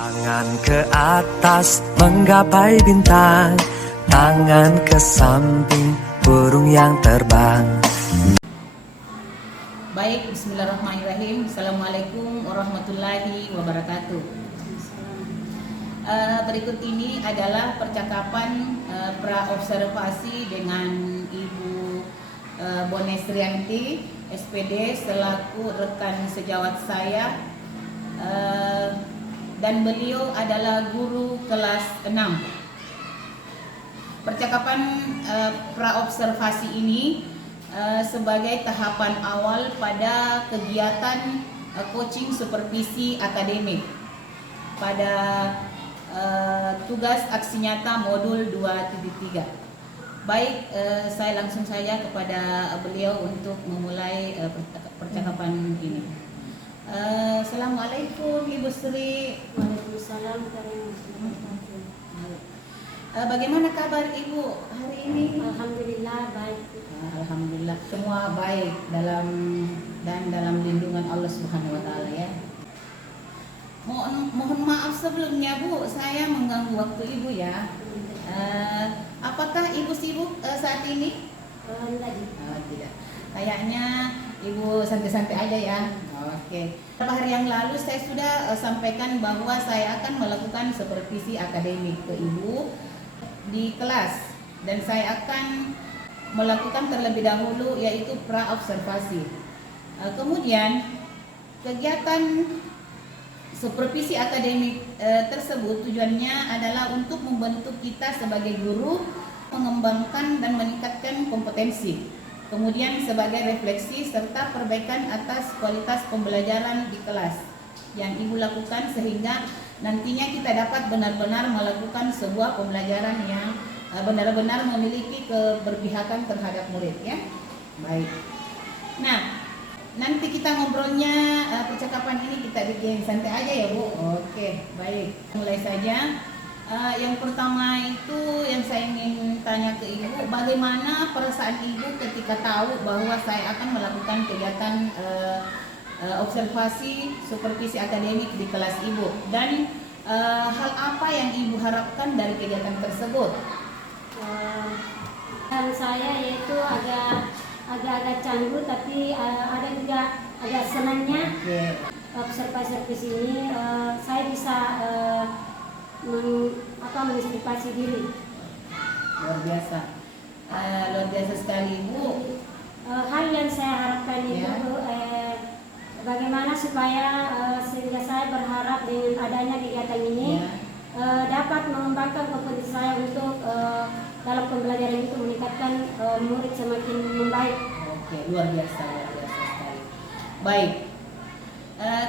Tangan ke atas menggapai bintang, tangan ke samping burung yang terbang. Baik, bismillahirrahmanirrahim. Assalamualaikum warahmatullahi wabarakatuh. Berikut ini adalah percakapan pra-observasi dengan Ibu Bones Rianti, SPD, selaku rekan sejawat saya, dan beliau adalah guru kelas 6. Percakapan pra-observasi ini sebagai tahapan awal pada kegiatan coaching supervisi akademik pada tugas aksi nyata modul 2.3. Baik, saya langsung saja kepada beliau untuk memulai percakapan ini. Assalamualaikum Ibu Sri. Waalaikumsalam warahmatullahi wabarakatuh. Bagaimana kabar Ibu hari ini? Alhamdulillah baik. Alhamdulillah semua baik dalam lindungan Allah Subhanahu wa taala ya. Mohon maaf sebelumnya Bu, saya mengganggu waktu Ibu ya. Apakah Ibu sibuk saat ini? Tidak. Kayaknya Ibu santai-santai aja ya. Oke. Beberapa hari yang lalu saya sudah sampaikan bahwa saya akan melakukan supervisi akademik ke Ibu di kelas, dan saya akan melakukan terlebih dahulu yaitu pra-observasi. Kemudian kegiatan supervisi akademik tersebut tujuannya adalah untuk membentuk kita sebagai guru, mengembangkan dan meningkatkan kompetensi. Kemudian sebagai refleksi serta perbaikan atas kualitas pembelajaran di kelas yang Ibu lakukan, sehingga nantinya kita dapat benar-benar melakukan sebuah pembelajaran yang benar-benar memiliki keberpihakan terhadap murid ya. Baik. Nah, nanti kita ngobrolnya, percakapan ini kita bikin santai aja ya Bu. Oke, baik. Mulai saja. Yang pertama itu yang saya ingin tanya ke Ibu, bagaimana perasaan Ibu ketika tahu bahwa saya akan melakukan kegiatan observasi supervisi akademik di kelas Ibu, dan hal apa yang Ibu harapkan dari kegiatan tersebut? Dan saya yaitu agak canggung, tapi ada juga agak senangnya. Observasi ini saya bisa menginspirasi diri. Luar biasa. Luar biasa sekali Bu. Hal yang saya harapkan itu bagaimana supaya sehingga saya berharap dengan adanya kegiatan ini dapat mengembangkan kompetensi saya untuk dalam pembelajaran itu meningkatkan murid semakin membaik. Oke, luar biasa sekali. Baik.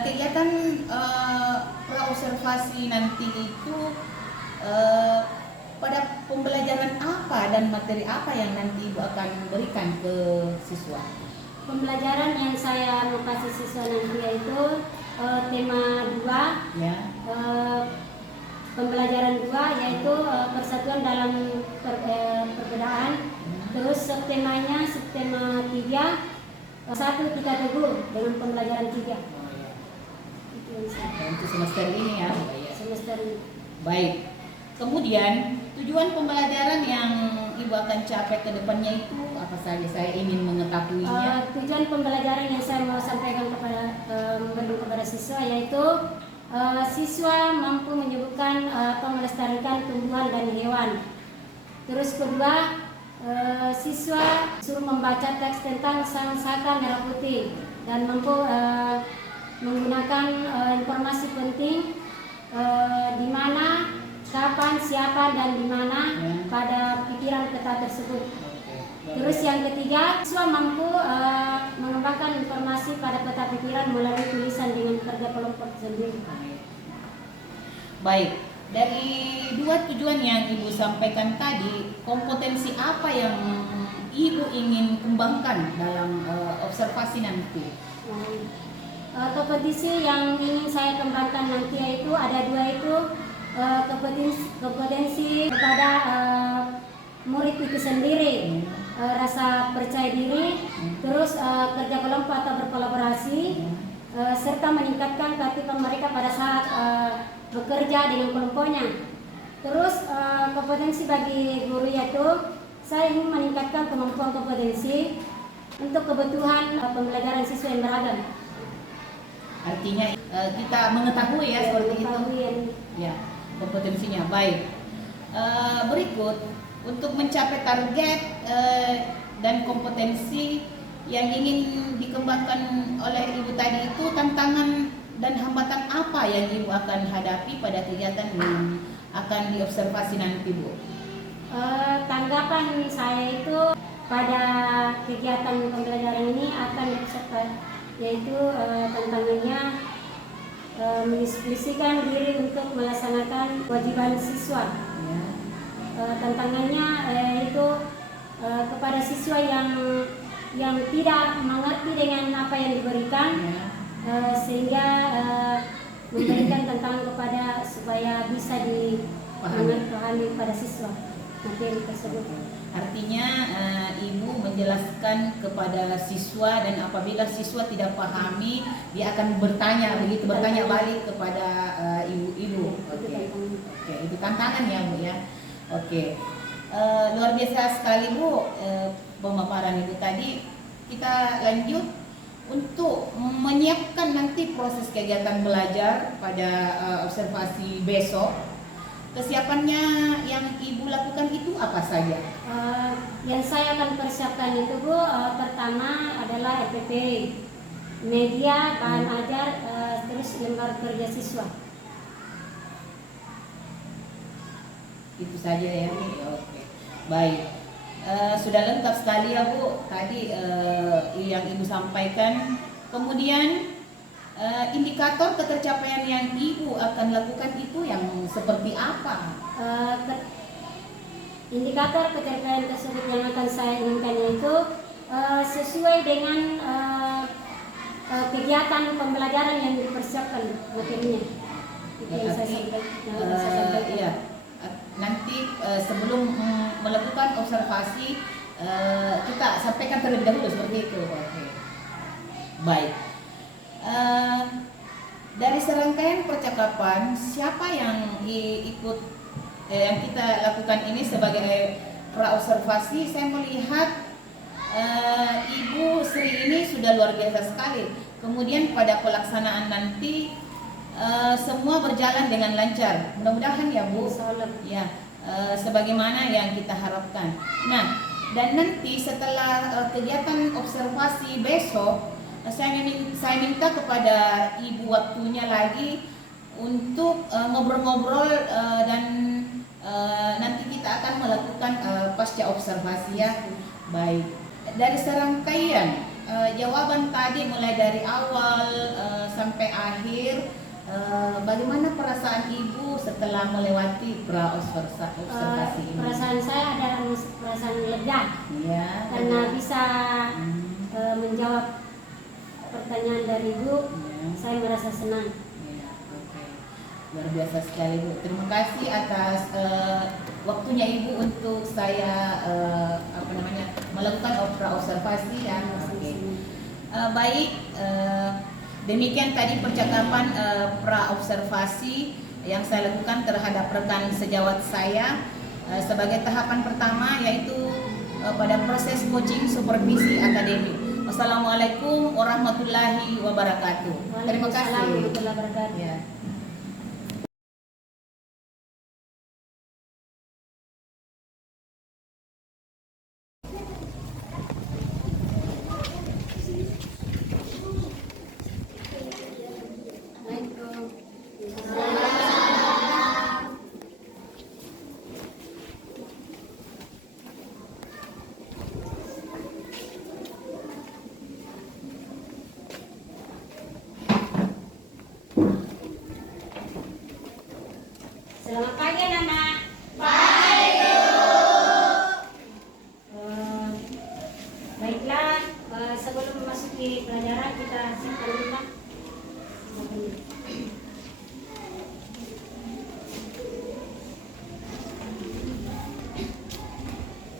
Kegiatan pra-observasi nanti itu pada pembelajaran apa dan materi apa yang nanti Ibu akan berikan ke siswa? Pembelajaran yang saya mau kasih siswa nanti yaitu tema 2 ya. Pembelajaran 2 yaitu persatuan dalam perbedaan. Terus subtemanya subtema 3, satu kita teguh dengan pembelajaran 3. Untuk semester ini ya. Semester ini. Baik. Kemudian tujuan pembelajaran yang Ibu akan capai ke depannya itu apa saja? Saya ingin mengetahuinya. Tujuan pembelajaran yang saya mau sampaikan kepada siswa yaitu siswa mampu menyembuhkan atau melestarikan tumbuhan dan hewan. Terus kedua, siswa suruh membaca teks tentang Sang Saka Merah Putih dan mampu menggunakan informasi penting di mana, kapan, siapa, dan di mana pada pikiran peta tersebut. Terus yang ketiga, siswa mampu mengembangkan informasi pada peta pikiran melalui tulisan dengan kerja kelompok sendiri. Baik, dari dua tujuan yang Ibu sampaikan tadi, kompetensi apa yang Ibu ingin kembangkan dalam observasi nanti? Kompetisi yang ingin saya kembangkan nanti yaitu ada dua, itu kompetensi kepada murid itu sendiri, rasa percaya diri, terus kerja kelompok atau berkolaborasi, serta meningkatkan ketertiban mereka pada saat bekerja bekerja dengan kelompoknya. Terus kompetensi bagi guru yaitu saya ingin meningkatkan kemampuan kompetensi untuk kebutuhan pembelajaran siswa yang beragam. Artinya kita mengetahui ya seperti itu. Ya, kompetensinya baik. Berikut untuk mencapai target dan kompetensi yang ingin dikembangkan oleh Ibu tadi itu, tantangan dan hambatan apa yang Ibu akan hadapi pada kegiatan yang akan diobservasi nanti, Bu? Tanggapan saya itu pada kegiatan pembelajaran ini akan yaitu tantangannya mendiskusikan diri untuk melaksanakan kewajiban siswa. Ya. Tantangannya yaitu kepada siswa yang tidak mengerti dengan apa yang diberikan, Ya. sehingga memberikan tantangan kepada supaya bisa dipahami pada siswa materi tersebut. Artinya Ibu menjelaskan kepada siswa, dan apabila siswa tidak pahami dia akan bertanya balik kepada ibu-ibu. Oke, itu tantangan ya, Bu ya. Oke. Luar biasa sekali, Bu, pemaparan Ibu tadi. Kita lanjut untuk menyiapkan nanti proses kegiatan belajar pada observasi besok. Kesiapannya yang Ibu lakukan itu apa saja? Yang saya akan persiapkan itu, Bu, pertama adalah RPP, media, bahan ajar, terus lembar kerja siswa. Itu saja ya, Bu. Oke. Baik. Sudah lengkap sekali ya, Bu, tadi yang Ibu sampaikan. Kemudian indikator ketercapaian yang Ibu akan lakukan itu yang seperti apa? Indikator ketercapaian tersebut yang akan saya inginkan yaitu sesuai dengan kegiatan pembelajaran yang dipersiapkan materinya. Itu yang saya sampaikan. Iya. Nanti sebelum melakukan observasi kita sampaikan terlebih dahulu seperti itu. Oke. Baik. Dari serangkaian percakapan, siapa yang ikut yang kita lakukan ini sebagai praobservasi? Saya melihat Ibu Sri ini sudah luar biasa sekali. Kemudian pada pelaksanaan nanti semua berjalan dengan lancar. Mudah-mudahan ya, Bu. Ya, sebagaimana yang kita harapkan. Nah, dan nanti setelah kegiatan observasi besok, saya minta kepada Ibu waktunya lagi untuk ngobrol-ngobrol dan nanti kita akan melakukan pasca observasi ya. Baik. Dari serangkaian jawaban tadi mulai dari awal sampai akhir, bagaimana perasaan Ibu setelah melewati observasi ini? Perasaan saya adalah perasaan lega, ya, karena bisa menjawab pertanyaan dari Ibu. Ya. Saya merasa senang. Ya, okay. Luar biasa sekali, Bu. Terima kasih atas waktunya Ibu untuk saya melakukan observasi ya. Okay. Baik. Demikian tadi percakapan pra-observasi yang saya lakukan terhadap rekan sejawat saya sebagai tahapan pertama, yaitu pada proses coaching supervisi akademik. Wassalamualaikum warahmatullahi wabarakatuh. Terima kasih. Warahmatullahi wabarakatuh. Ya. Selamat pagi, anak-anak. Baiklah, sebelum memasuki pelajaran kita siapkan dulu.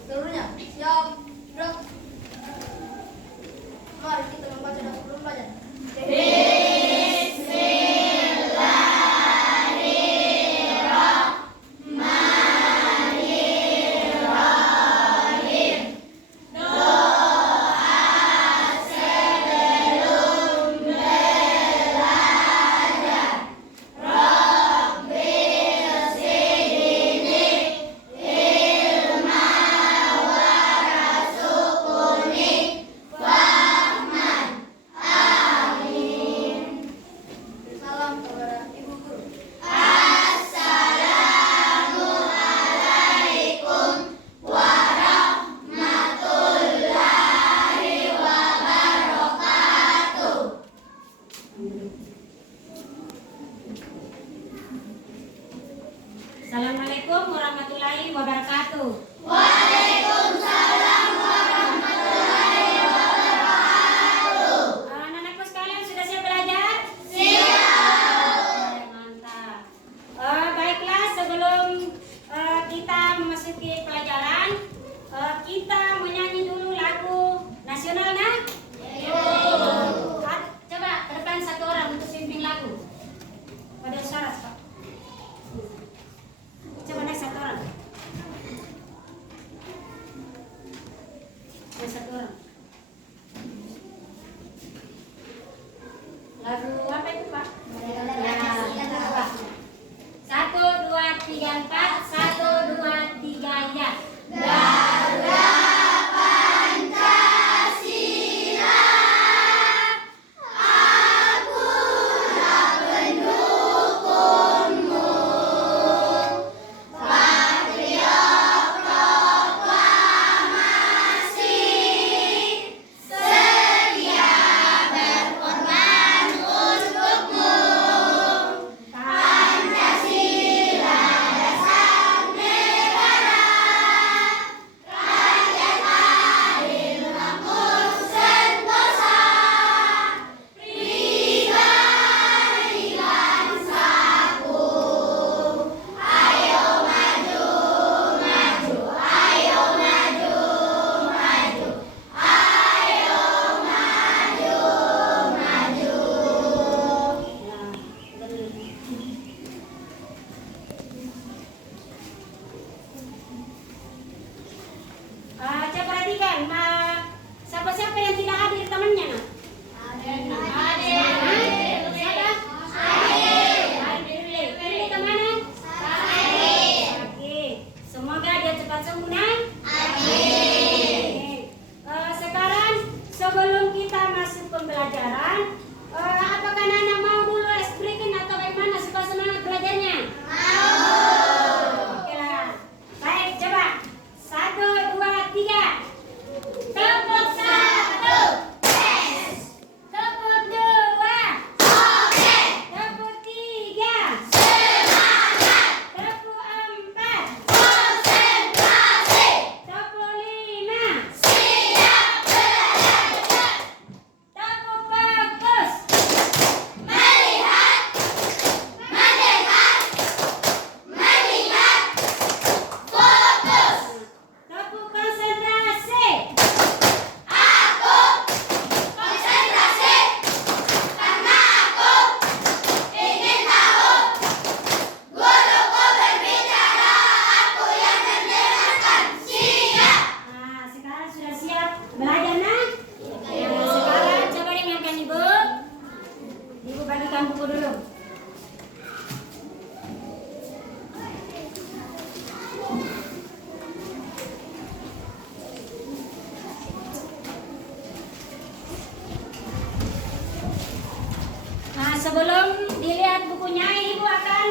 Seluruhnya siap, gerak. Mari kita membaca dan sebelum belajar. Bismillahirrahmanirrahim. Assalamualaikum warahmatullahi wabarakatuh. Anak-anakku sekalian sudah siap belajar? Siap. Mantap. Baiklah, sebelum kita memasuki pelajaran, kita menyanyi dulu lagu nasional, nah? Coba ke depan satu orang untuk pimpin lagu. Pada syarat, Pak. Coba naik satu orang. Naik satu orang. Lagu apa itu, Pak? Ya. 1, 2, 3, 4. 1, 2, 3, ya. Coba perhatikan, siapa-siapa yang tidak hadir temannya, nak? Pilih kemana? Oke, semoga dia cepat sembuh, nak. Sekarang sebelum kita masuk pembelajaran, apakah Nana mau dulu ice breaking atau bagaimana supaya semangat belajarnya? Oke lah. Baik, coba. 1, 2, 3. Tepuk 1. Tepuk 2. Tepuk 3. Tepuk 4. Tepuk 5. Tepuk fokus. Tepuk konsentrasi. Nah, sekarang sudah siap belajar, nak? Sekarang coba dengarkan ibu. Ibu bagikan buku dulu. Nah, sebelum dilihat bukunya, ibu akan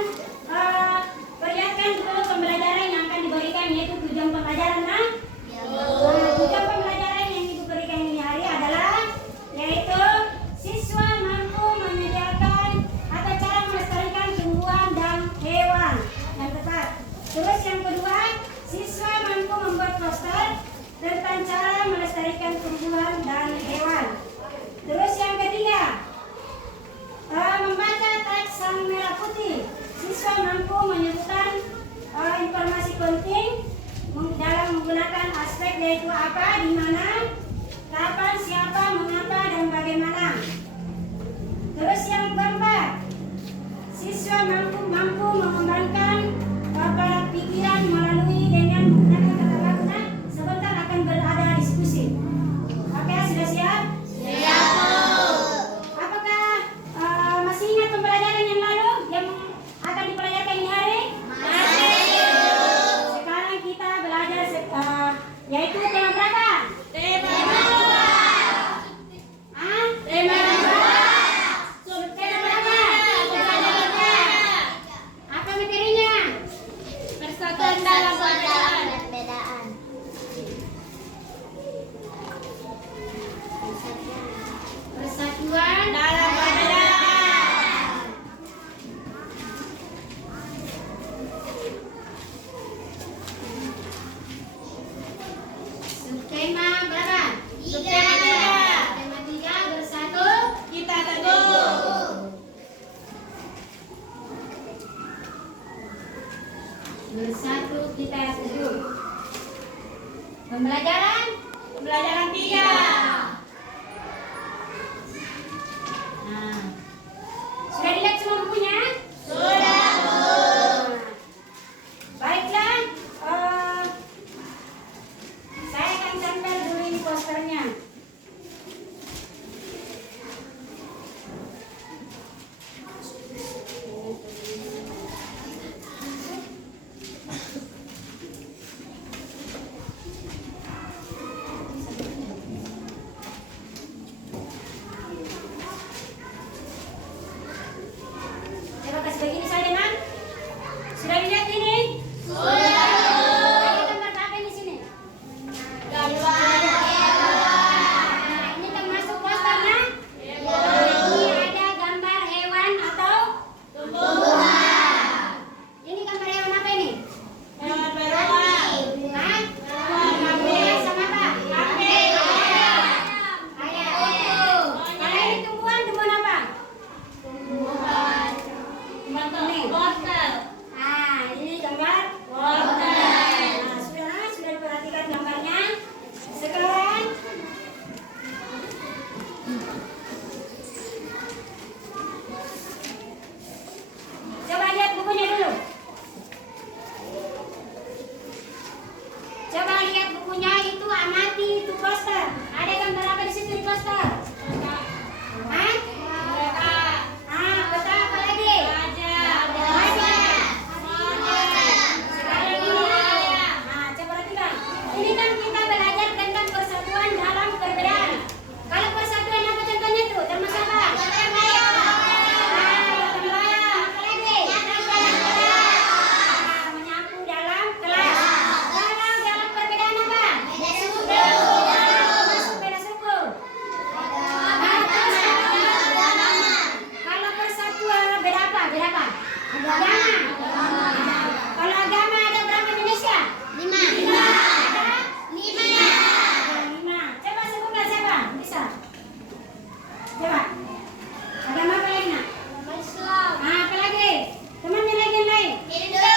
perlihatkan dulu pembelajaran yang akan diberikan, yaitu tujuan pembelajaran, nah? Tujuan pembelajaran yang ibu berikan ini hari adalah yaitu siswa mampu menyediakan atau cara melestarikan tumbuhan dan hewan yang tepat. Terus yang kedua, siswa mampu membuat poster tentang cara melestarikan tumbuhan dan hewan. Terus yang ketiga, membaca teks yang merah putih. Siswa mampu menyebutkan informasi penting dalam menggunakan aspek, yaitu apa, di mana, kapan, siapa, mengapa, dan bagaimana. Terus yang keempat, siswa mampu mengembangkan para pikiran melalui dengan menggunakan kata guna. Sebentar akan berada diskusi. Oke, sudah siap? Apakah masih ingat pembelajaran yang lalu yang akan dipelajari ini hari? Sekarang kita belajar yaitu tema berapa? Tema 2. Tema 2. Tema berapa? Apa bersatu kita teguh. Pembelajaran Pembelajaran 3. Nah, sudah dilihat semua bukunya? Sudah, Bu. Baiklah, saya akan tempel dulu ini posternya. Coba kasih begini saja, Nan. Sudah dilihat ini? Sudah, Ada gambar apa di sini? Gambar Nah, ini termasuk posternya. Ini ada gambar hewan atau tumbuhan. ini gambar hewan apa ini? Hewan beruang. Hah? Ayam sama apa? Ayam. Kalau ini tumbuhan, tumbuhan apa? Ini. Wortel. Ah, ini gambar wortel. Nah, sudah diperhatikan gambarnya. Sekarang coba lihat bukunya dulu. Coba lihat bukunya itu, amati itu poster. Ada gambar apa di situ di poster? Hah? Ah, peta apa lagi? Gajah. Sekarang ini, nah, coba perhatikan. Ini kan kita belajar tentang persatuan dalam perbedaan. Kalau persatuan apa contohnya itu? Termasuk apa? Gotong royong. Apa lagi? Menyapu dalam kelas. Kalau dalam perbedaan apa? Masuk beda suku. Kalau persatuan beda apa? Beda apa? Agama. Kalau agama ada berapa di Indonesia? 5. Ada? 5. Coba sebutkan siapa? Bisa. Coba. Agama apa lagi, Nak? Islam. Ah, apa lagi? Temannya lagi yang lain. Hindu.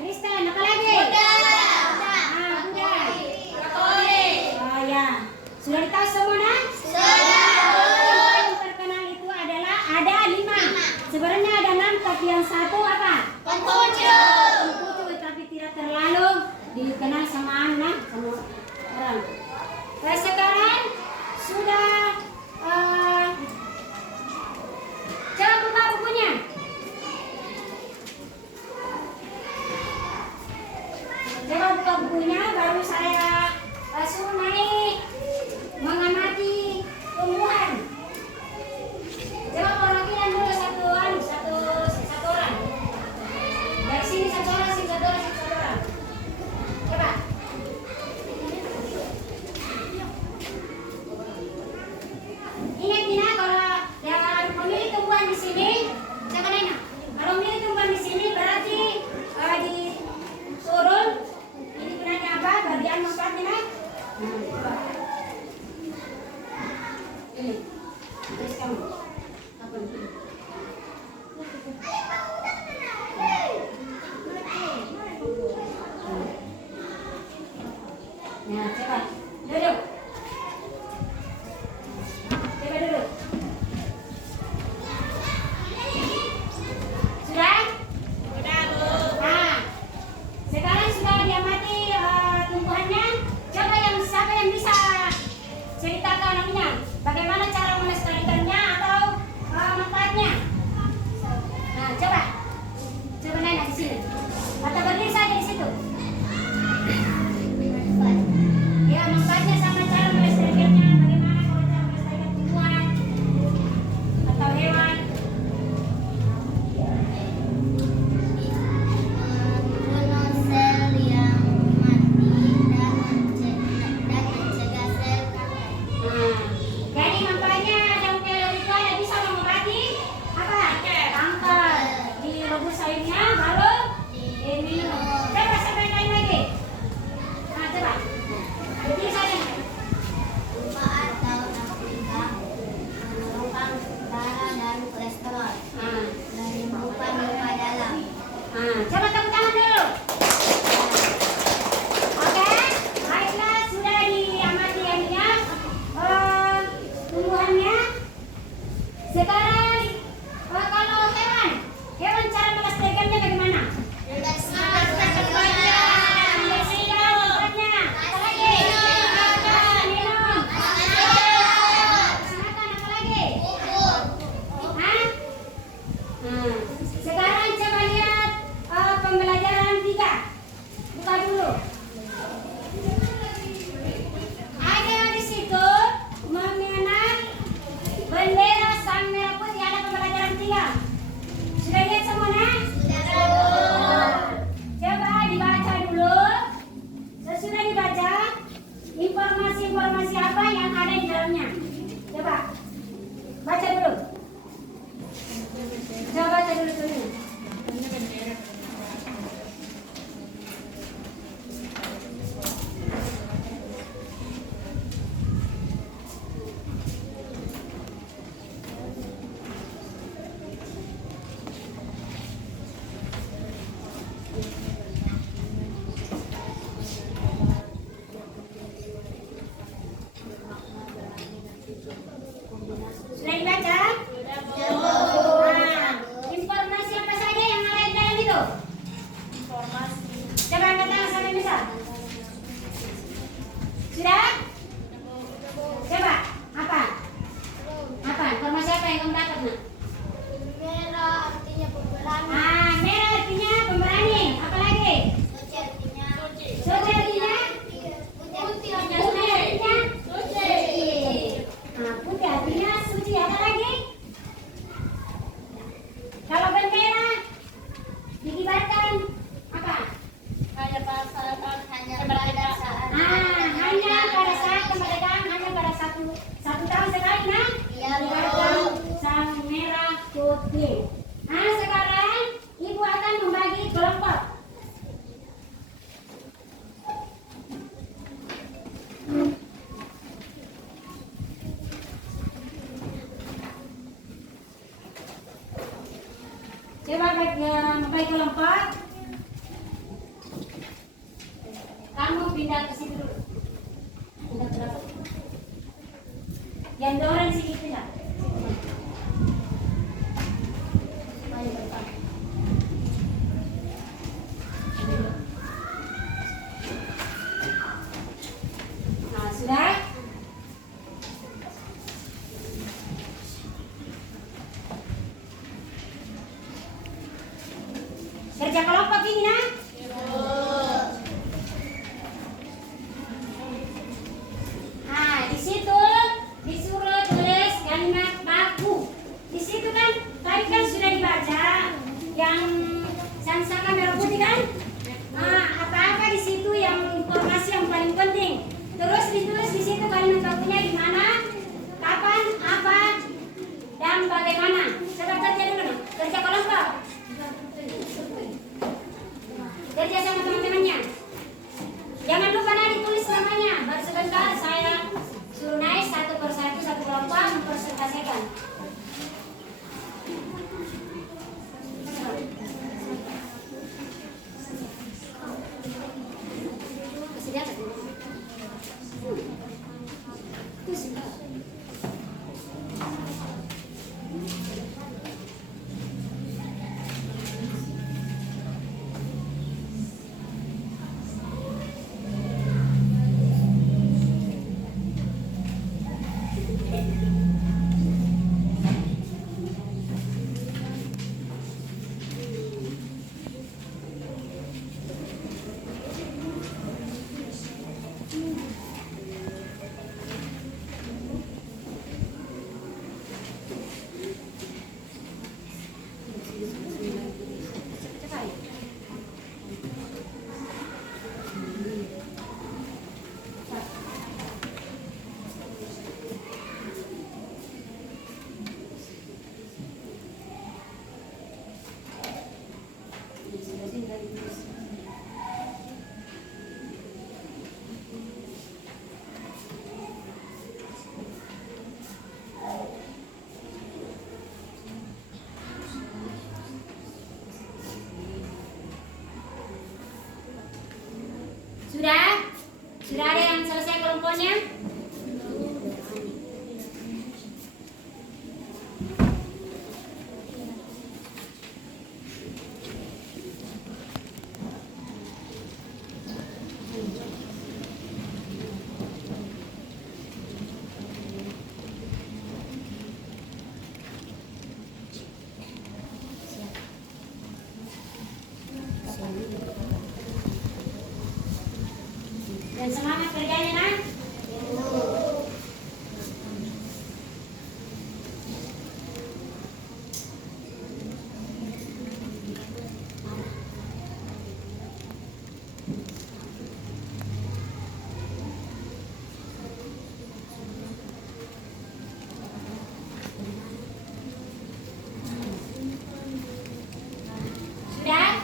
Kristen, apa lagi? Ah, Buddha. Katolik. Oh ya. Sudah ditahu semua, Nak? Sudah, Bu. Yang terkenal itu adalah ada 5. Sebenarnya ada 6, tapi yang satu apa? Ketujuh. Tapi tidak terlalu dikenal sama anak, sama orang. Nah, sekarang sudah coba buka bukunya. Coba buka bukunya, baru saya suruh naik mengamati tumbuhan. Coba perhatikan dulu satu orang. Nah, sekarang coba lihat pembelajaran 3. Buka dulu. Ada di situ mengenal bendera sang merah putih, ada pembelajaran 3. Sudah lihat semuanya? Coba dibaca dulu. Sesudah dibaca, informasi-informasi apa yang ada di dalamnya? Coba baca dulu. Coba baca dulu tuh. Sudah dibaca? Nah, informasi apa saja yang ada di dalam itu? Coba angkat tangan sampai bisa. Sudah? Coba, apa? Apa? Informasi apa yang kamu dapat, nak? Merah artinya pemberani. Ah, merah artinya pemberani. Apa lagi? Suci artinya Suci artinya? putih artinya Putih artinya? suci. Nah, putih artinya suci. Apa lagi? Kalau bendera dikibarkan apa? Hanya pada saat kemerdekaan. Hanya pada saat kemerdekaan, hanya pada satu tahun sekali, nah? Iya, Dikibarkan Bu. sang merah putih. Nah, sekarang ibu akan membagi kelompok. Coba membagi kelompok. Kamu pindah ke situ dulu. Pindah ke belakang. Yang dorong sedikit pindah. Ayo depan. Nah, sudah? Kerja kelompok ini, nah? Nah, di situ disuruh tulis kalimat baku. Di situ kan tadi kan sudah dibaca yang sang-sanga merah putih kan? Nah, apa-apa di situ yang informasi yang paling penting. Terus ditulis di situ kalimat bakunya di mana, kapan, apa, dan bagaimana. Coba kerja dulu, nah. Kerja kelompok. Kerja sama teman-temannya. Jangan lupa nanti tulis namanya. Baru sebentar saya suruh naik satu persatu satu kelompok mempresentasikan. Masih di atas. Terus. Sudah? Sudah ada yang selesai kelompoknya? Dan semangat kerjanya, nak. Sudah?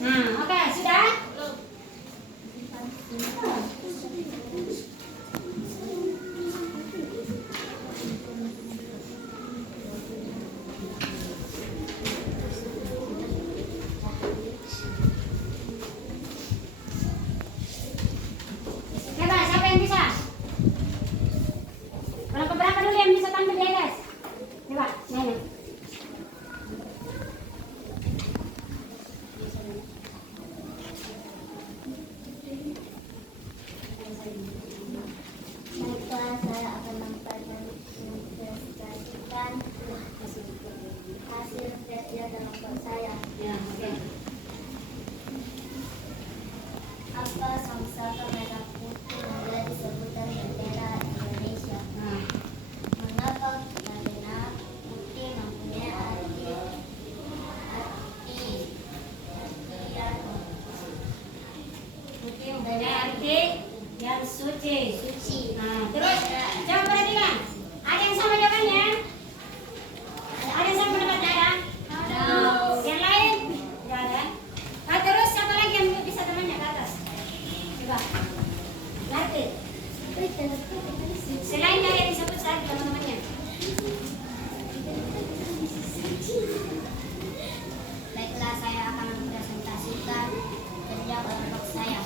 Nah, oke, sudah? Coba, siapa yang bisa? Kalau keberapa dulu yang bisa tampil di atas? Coba, Nana. Baiklah, saya akan mempresentasikan hasil kerja dalam kelompok saya. Ya, oke. Apa Samsaka merah putih menjadi sebutan bendera Indonesia? Nah, Mengapa bendera putih mempunyai yang putih mempunyai arti yang suci. suci? Nah, terus coba perhatikan. Ada yang sama jawabannya? Ada yang sama pendapatnya? Ada. Yang lain? Tidak ada. Nah, terus siapa lagi yang bisa temannya ke atas? Coba. Ngerti? Selain dari yang disebut saat teman-temannya. Baiklah, saya akan mempresentasikan kerja kelompok saya.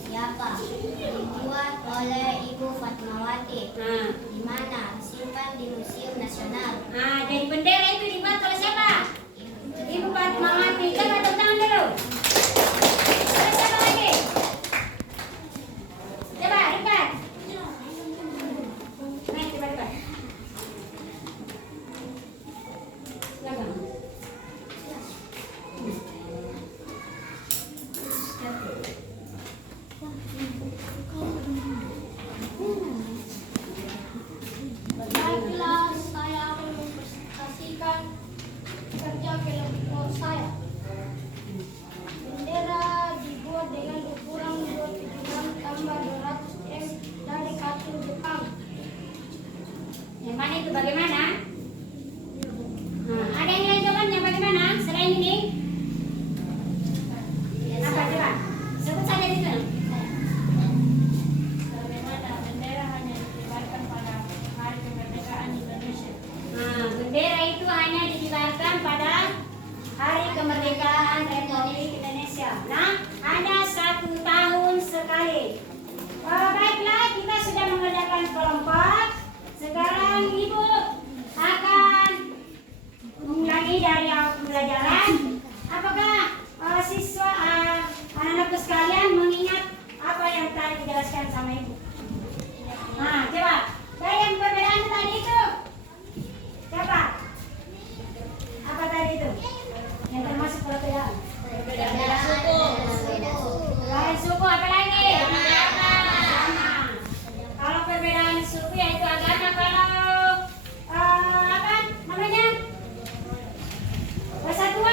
Siapa? Dibuat oleh Ibu Fatmawati. Nah, Di mana? Disimpan di Museum Nasional. nah, jadi bendera itu dibuat oleh siapa? Ibu Fatmawati. Coba tepuk tangan dulu. Terus siapa lagi? Coba, Rifat. Naik, coba, Rifat. Silakan. Baiklah, saya akan mempresentasikan kerja kelompok saya. Bendera dibuat dengan ukuran 276 tambah 200 m dari kayu Jepang. Yang mana itu bagaimana? Nah, ada yang lain jawabannya bagaimana? Selain ini? Apa coba? Sebut saja itu. Bagaimana bendera hanya dikibarkan pada hari kemerdekaan Indonesia? Nah, bendera itu hanya dikibarkan pada Hari Kemerdekaan Republik Indonesia. Nah, hanya 1 tahun sekali. Baiklah, kita sudah mengerjakan kelompok. Sekarang Ibu akan mengulangi dari awal pembelajaran. Apakah siswa anak-anakku sekalian mengingat apa yang tadi dijelaskan sama Ibu? Nah, coba. Yang perbedaan tadi itu. Coba. Apa tadi itu? Yang termasuk perbedaan. Bendera suku. Lain suku apa lagi? Agama. Kalau perbedaan suku yaitu agama. Kalau apa namanya? Persatuan.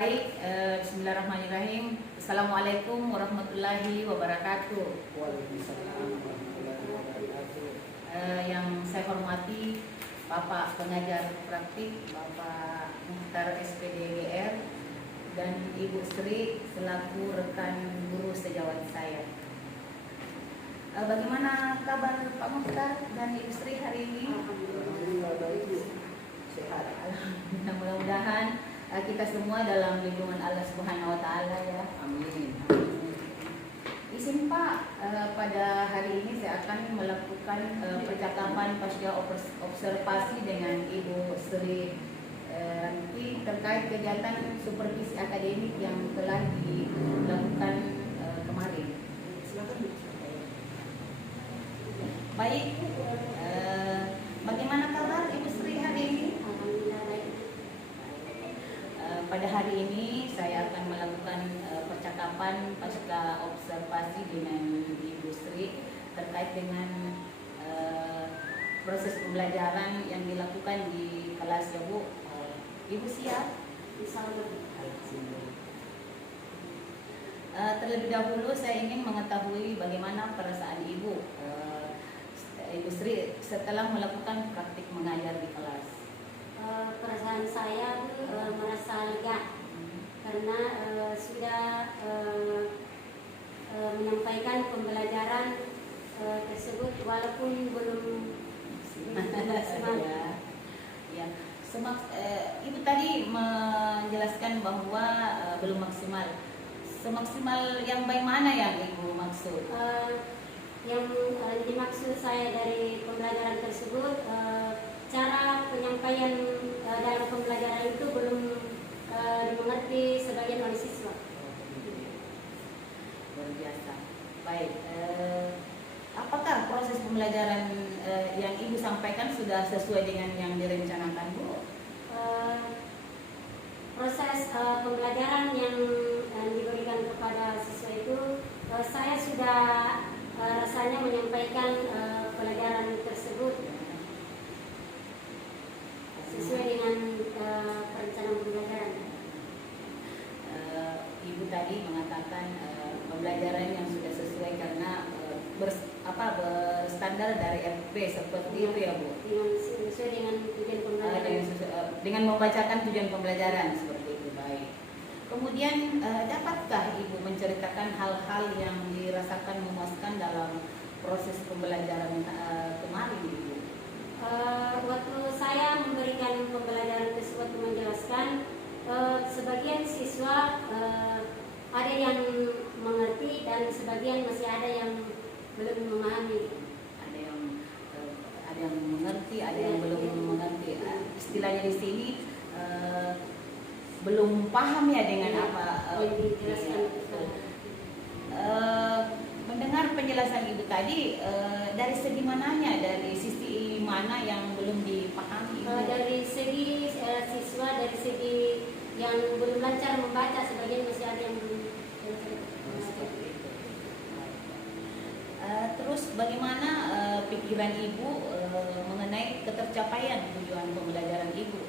Baik, bismillahirrahmanirrahim. Assalamualaikum warahmatullahi wabarakatuh. Yang saya hormati Bapak Pengajar Praktik, Bapak Muhtar SPDGR, dan Ibu Sri selaku rekan guru sejawat saya. Bagaimana kabar Pak Muhtar dan Ibu Sri hari ini? Alhamdulillah baik. Sehat. Alhamdulillah. Mudah-mudahan kita semua dalam lindungan Allah Subhanahu wa taala ya. Amin. Izin Pak, pada hari ini saya akan melakukan percakapan pasca observasi dengan Ibu Sri Ranti terkait kegiatan supervisi akademik yang telah dilakukan kemarin. Baik, bagaimana kabar Ibu Sri hari ini? Alhamdulillah baik. Pada hari ini saya akan melakukan percakapan pasca observasi dengan Ibu Sri terkait dengan proses pembelajaran yang dilakukan di kelas ya Bu. Ibu siap? Terlebih dahulu saya ingin mengetahui bagaimana perasaan Ibu, Ibu Sri setelah melakukan praktik mengajar di kelas. Perasaan saya merasa lega karena sudah menyampaikan pembelajaran tersebut walaupun belum maksimal. Ya. Ibu tadi menjelaskan bahwa belum maksimal. Semaksimal yang bagaimana yang Ibu maksud? Yang dimaksud saya dari pembelajaran tersebut, cara penyampaian dalam pembelajaran itu belum dimengerti sebagian oleh siswa. Luar biasa. Baik. Apakah proses pembelajaran yang Ibu sampaikan sudah sesuai dengan yang direncanakan, Bu? Proses pembelajaran yang diberikan kepada siswa itu, saya sudah rasanya menyampaikan pelajaran tersebut sesuai dengan perencanaan pembelajaran. Ibu tadi mengatakan pembelajaran yang sudah sesuai karena berstandar dari FP seperti itu ya Bu. Sesuai dengan tujuan pembelajaran. Dengan membacakan tujuan pembelajaran seperti itu. Baik. Kemudian dapatkah Ibu menceritakan hal-hal yang dirasakan memuaskan dalam proses pembelajaran kemarin Ibu? Waktu saya memberikan pembelajaran tersebut menjelaskan, sebagian siswa ada yang mengerti dan sebagian masih ada yang belum memahami. Ada yang mengerti, ada yang belum mengerti. Istilahnya di sini belum paham ya dengan apa yang dijelaskan. Mendengar penjelasan Ibu tadi, dari segi mananya, dari sisi mana yang belum dipahami Ibu? Dari segi siswa, dari segi yang belum lancar membaca, sebagian masih ada yang belum lancar membaca. Terus bagaimana pikiran Ibu mengenai ketercapaian tujuan pembelajaran Ibu?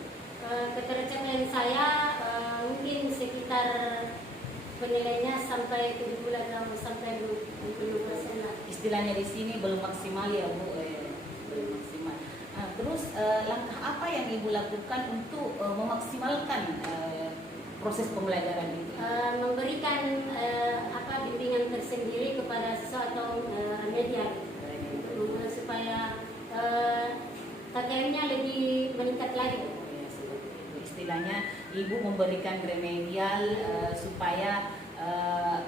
Ketercapaian saya mungkin sekitar penilaiannya sampai 7 bulan atau sampai 20% lah. Istilahnya di sini belum maksimal ya Bu, belum maksimal. Terus langkah apa yang Ibu lakukan untuk memaksimalkan proses pembelajaran itu? Memberikan bimbingan tersendiri kepada siswa atau media supaya KKM-nya lebih meningkat lagi. Istilahnya Ibu memberikan remedial supaya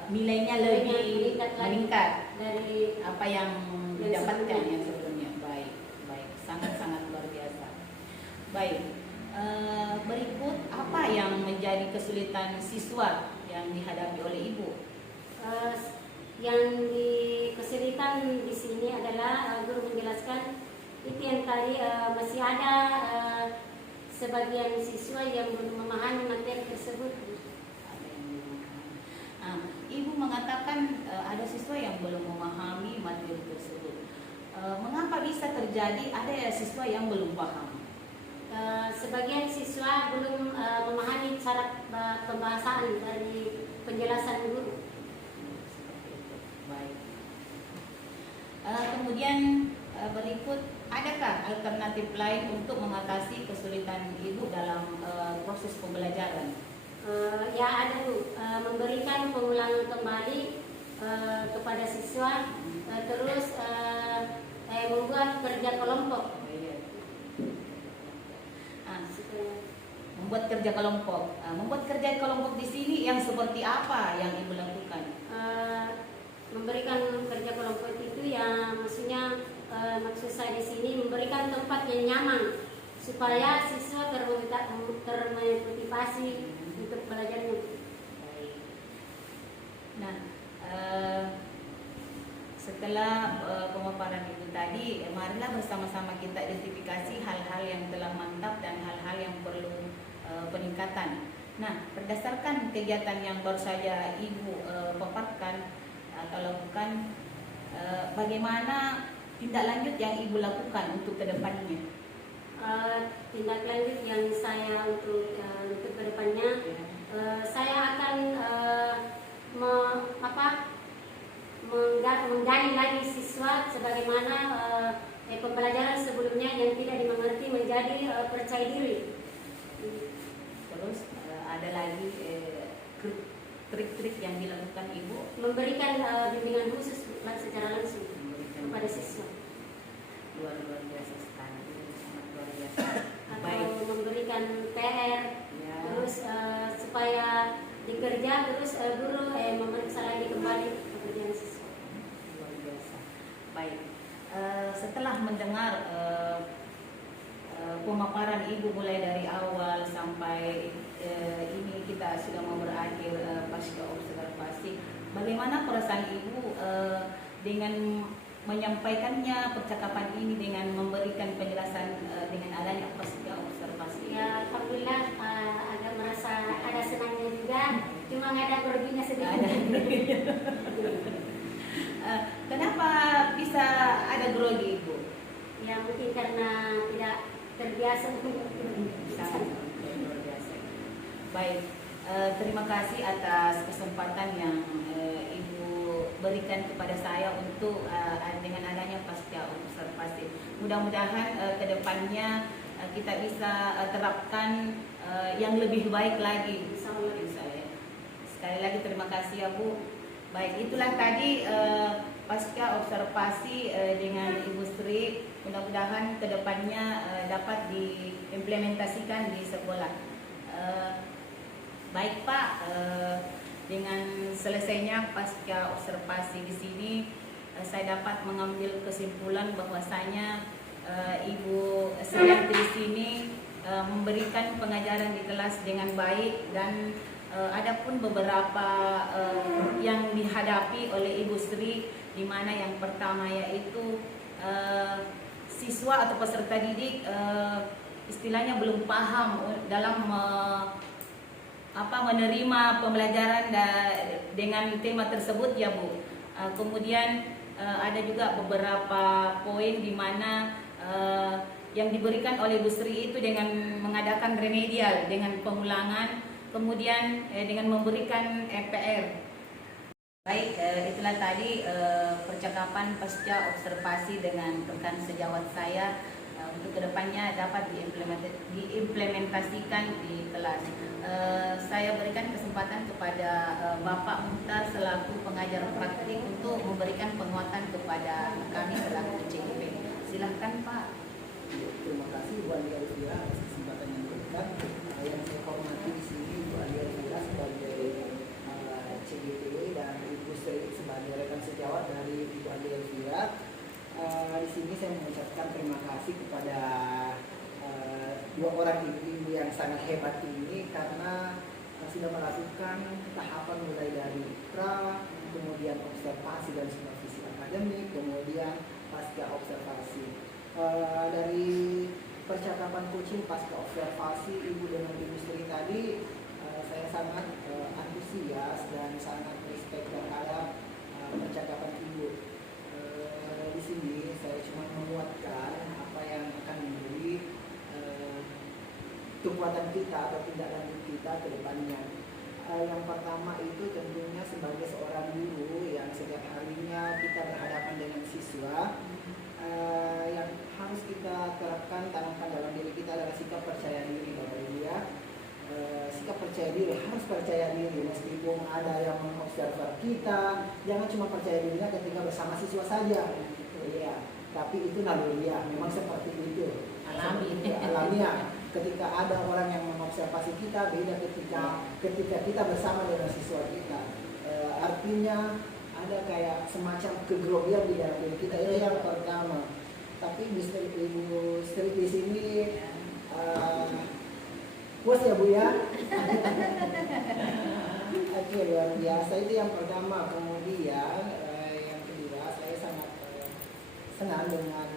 nilainya lebih meningkat dari apa yang didapatkan yang sebelumnya. Baik, sangat luar biasa. Baik, berikut apa yang menjadi kesulitan siswa yang dihadapi oleh Ibu? Yang kesulitan di sini adalah guru menjelaskan itu yang tadi masih ada sebagian siswa yang belum memahami materi tersebut. Ibu mengatakan ada siswa yang belum memahami materi tersebut. Mengapa bisa terjadi ada siswa yang belum paham? Sebagian siswa belum memahami cara pembahasan dari penjelasan guru. Baik. Kemudian berikut, adakah alternatif lain untuk mengatasi kesulitan ibu dalam proses pembelajaran? Ya ada Bu, memberikan pengulangan kembali kepada siswa, terus membuat kerja kelompok. Membuat kerja kelompok. Membuat kerja kelompok di sini yang seperti apa yang ibu lakukan? Memberikan kerja kelompok itu ya maksudnya maksud saya di sini memberikan tempat yang nyaman supaya siswa termotivasi untuk belajarnya. Nah, setelah pemaparan itu tadi, marilah bersama-sama kita identifikasi hal-hal yang telah mantap dan hal-hal yang perlu peningkatan. Nah, berdasarkan kegiatan yang baru saja ibu paparkan atau lakukan, bagaimana tindak lanjut yang ibu lakukan untuk kedepannya? Tindak lanjut yang saya untuk kedepannya, saya akan menggali lagi siswa sebagaimana pembelajaran sebelumnya yang tidak dimengerti menjadi percaya diri. Terus ada lagi trik-trik yang dilakukan ibu? Memberikan bimbingan khusus secara langsung kepada siswa. Luar biasa sekali, sangat luar biasa. Atau memberikan PR, Ya. terus supaya dikerja, terus guru memeriksa lagi kembali pekerjaan siswa. Luar biasa. Baik. Setelah mendengar pemaparan ibu mulai dari awal sampai ini kita sudah mau berakhir pasca observasi, bagaimana perasaan ibu dengan menyampaikannya percakapan ini dengan memberikan penjelasan dengan adanya pasca observasi? Ya, alhamdulillah agak merasa ada senangnya juga, cuma nggak ada groginya sedikit. Kenapa bisa ada grogi ibu? Ya mungkin karena tidak terbiasa untuk Luar biasa. Baik, terima kasih atas kesempatan yang ibu berikan kepada saya untuk dengan adanya pasca observasi. Mudah-mudahan kedepannya kita bisa terapkan yang lebih baik lagi. Sekali lagi terima kasih ya Bu. Baik, itulah tadi pasca observasi dengan Ibu Sri. Mudah-mudahan kedepannya dapat diimplementasikan di sekolah. Baik Pak, dengan selesainya pasca observasi di sini, saya dapat mengambil kesimpulan bahwasanya Ibu Sri di sini memberikan pengajaran di kelas dengan baik, dan adapun beberapa yang dihadapi oleh Ibu Sri, di mana yang pertama yaitu siswa atau peserta didik istilahnya belum paham dalam menerima pembelajaran dengan tema tersebut ya Bu. Kemudian ada juga beberapa poin di mana yang diberikan oleh Bu Sri itu dengan mengadakan remedial dengan pengulangan, kemudian dengan memberikan PR. Baik, itulah tadi percakapan pasca observasi dengan rekan sejawat saya untuk kedepannya dapat diimplementasikan di kelas. Saya berikan kesempatan kepada Bapak Muhtar selaku pengajar praktik untuk memberikan penguatan kepada kami selaku CIP. Silahkan Pak. Terima kasih Bu Alia Elvira atas kesempatan yang diberikan. Yang saya hormati di sini Bu Alia Elvira sebagai CGT dan Ibu Sri sebagai rekan sejawat dari Ibu Alia Elvira. Di sini saya mengucapkan terima kasih kepada dua orang ibu yang sangat hebat ini karena sudah melakukan tahapan mulai dari pra, kemudian observasi dan supervisi akademik, kemudian pasca observasi. Dari percakapan coaching pasca observasi Ibu dengan Ibu Sri tadi, saya sangat antusias dan sangat respect terhadap percakapan Ibu. Di sini saya cuma menguatkan apa yang akan menjadi kekuatan kita atau tindak lanjut kita ke depannya. Yang pertama itu tentunya sebagai seorang guru yang setiap harinya kita berhadapan dengan siswa, yang harus kita terapkan, tanamkan dalam diri kita adalah sikap percaya diri, Bapak Ibu ya. Sikap percaya diri, harus percaya diri meskipun ada yang mengobservasi kita, jangan cuma percaya dirinya ketika bersama siswa saja. Iya, tapi itu naluriah, memang seperti itu. Alamiah. Ketika ada orang yang mengobservasi kita, beda ketika kita bersama dengan siswa kita. Artinya ada kayak semacam kegrogian di dalam diri kita, itu yang pertama. Tapi Ibu Sri di sini puas ya Bu ya? Oke, luar biasa, itu yang pertama. Kemudian yang kedua, saya sangat senang dengan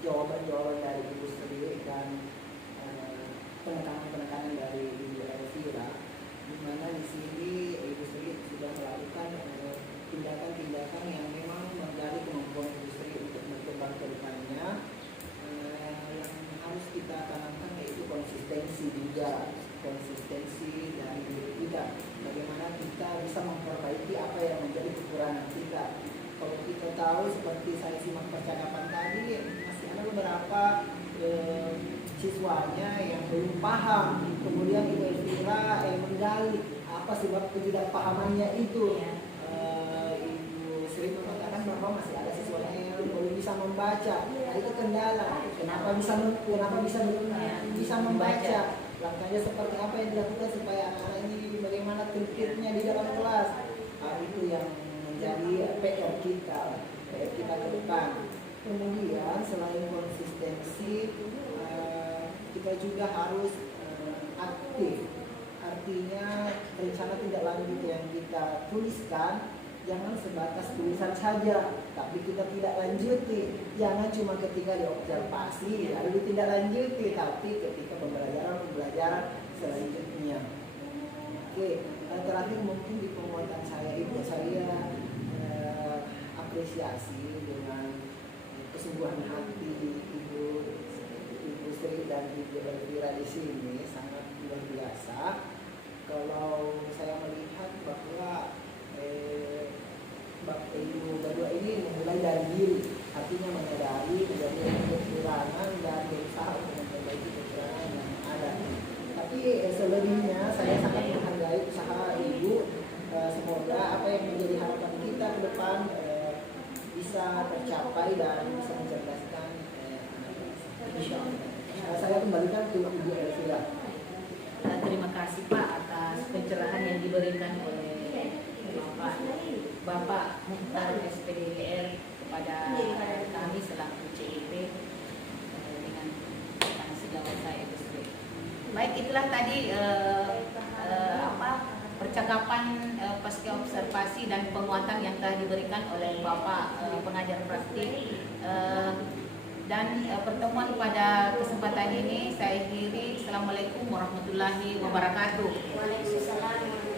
jawaban-jawaban dari Ibu Sri dan penekanan-penekanan dari Ibu Elvira, di mana di sini Ibu Sri sudah melakukan tindakan-tindakan yang memang menggali kemampuan Ibu Sri untuk berkembang ke depannya. Yang harus kita tanamkan yaitu konsistensi juga, konsistensi dari diri kita. Bagaimana kita bisa memperbaiki apa yang menjadi kekurangan kita. Kalau kita tahu, seperti saya simak percakapan tadi, masih ada beberapa siswanya yang belum paham. Kemudian Ibu Elvira menggali apa sebab ketidakpahamannya itu. Ibu Sri mengatakan bahwa masih ada siswanya yang belum bisa membaca. Nah, itu kendala. Kenapa bisa membaca? Langkahnya seperti apa yang dilakukan supaya anak-anak ini bagaimana tertibnya di dalam kelas? Itu yang menjadi PR kita ke depan. Kemudian selain konsistensi, kita juga harus aktif. Artinya rencana tindak lanjut yang kita tuliskan jangan sebatas tulisan saja, tapi kita tidak lanjuti. Jangan cuma ketika diobservasi lalu ditindaklanjuti, tapi ketika pembelajaran selanjutnya. Oke, terakhir mungkin di penguatan saya itu saya apresiasi dengan kesungguhan hati Ibu Sri dan Ibu Elvira di sini, sangat luar biasa. Kalau saya melihat bahwa Bapak Ibu berdua ini memulai dari diri, artinya menyadari menjadi kekurangan dan berusaha untuk memperbaiki kekurangan yang ada. Tapi selebihnya saya sangat menghargai usaha Ibu. Semoga apa yang menjadi harapan kita ke depan bisa tercapai dan bisa mencerdaskan anak bangsa. Insyaallah. Saya kembalikan ke Ibu Elvira. Terima kasih Pak atas pencerahan yang diberikan oleh Bapak Mukhtar SPDGR kepada kami selaku CIP dengan sejawat saya Ibu Sri. Baik, itulah tadi percakapan pasca observasi dan penguatan yang telah diberikan oleh Bapak pengajar praktik. Dan pertemuan pada kesempatan ini saya akhiri. Assalamualaikum warahmatullahi wabarakatuh. Waalaikumsalam.